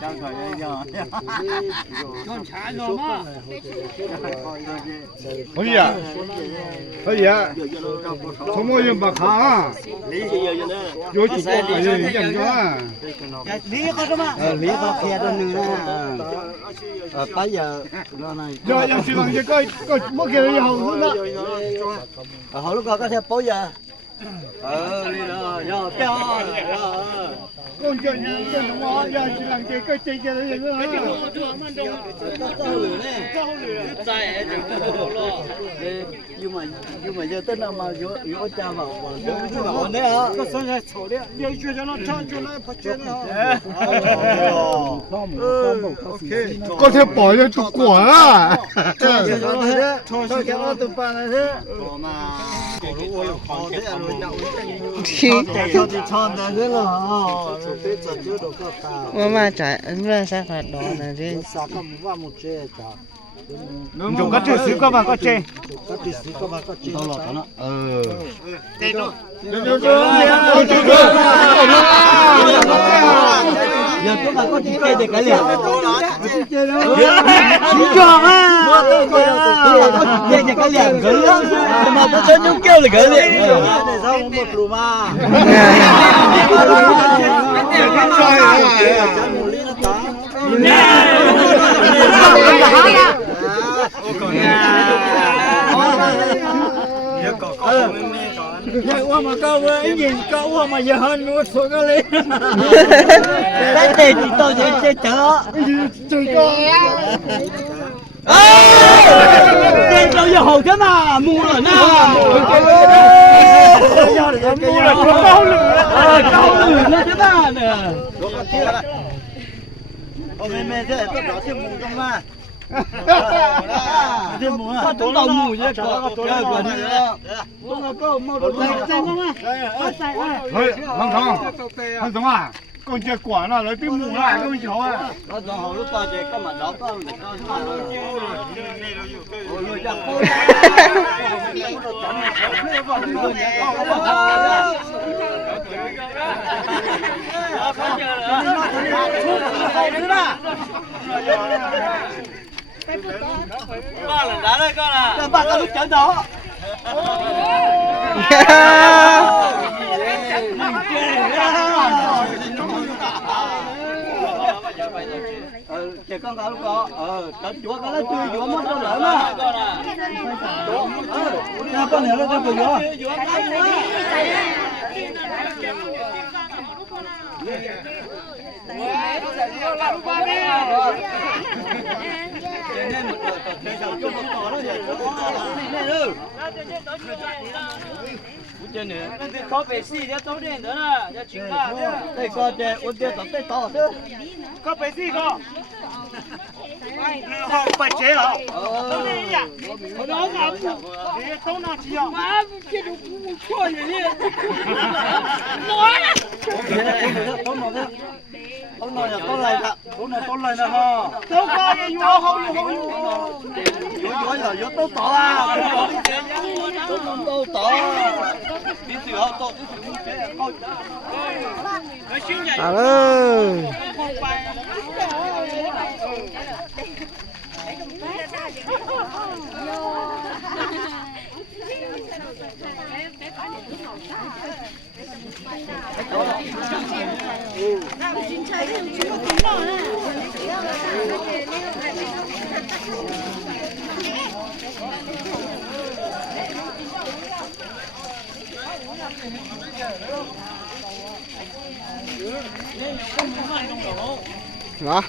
Trong khỏi nhỏ. con chả rồi mà. Ôi à, ôi à, không có gì mà khá, vô chỉ có cái gì chẳng có. Lý có đó mà. Lý có kia đó nữa. Bây giờ nó này. Giờ giờ chỉ là cái mất cái gì hậu nữa. Họ lúc đó có thể bố giờ. Đi rồi, rồi, cho. Con chơi nó ngon, giờ chỉ là cái chơi cái gì nữa. Nhưng mà giờ tên nào mà vô cha vào đấy hả? Có sao lại xấu đấy. Nhiều chuyện cho nó cho nó phát triển Có thể bỏ ra tụ quả à? Cho nó tụ ba này thế. mà trái là sao phải đó là thế Dùng các chữ xứ có bằng có chê. Giờ các bạn có chỉ kê để cái liền. Chỉ tròn á. Kê để cái liền. Mà có chơi nhúng kêu là cái liền. Để sao một lù mà. Qua mà câu với gì câu qua mà giờ hơn nuốt xuống cái lên. Cái gì chỉ tôi sẽ chơi chợ. Chơi có. Trên đâu giờ hồ thế mà mua rồi na. Mua là câu lửa nó thế mà nè. Mẹ thế có đó thêm mù không mà. Thêm mù à? Tôi đâu mù chứ có Tôi còn đi đó. tôi là câu mau đồ này không á. Thôi, Long Thong à, con chơi quả nào lấy tiếng mù lại các mình cháu à. Nó cho họ lúc qua chơi có mà đó có mình có thế mà. Ôi lôi ra cô. Ba lần đá đây con à. Ba con lúc chở đó. Trẻ con lúc có chúa có lá chui chúa mất đâu lỡ mà. Con này nó cho chúa. Có phải xì để tao đến nữa nè, cho chịu cả nữa. Đây con trẻ uống tiêu tao to nữa. Có phải xì không? Họ phải chế hả? Tao đi nhá. Họ nói ngắm. Để tao nào chỉ hả? Má cái đồ cũ chua vậy đi. Nói. Ông nói là tốt lại cả. Ông nói tốt lại nè ha. Tao coi như vô không vô. Vô rồi vô tốt tỏ à. Tốt tỏ. Đi từ họ tốt đi từ chế coi. ơi đó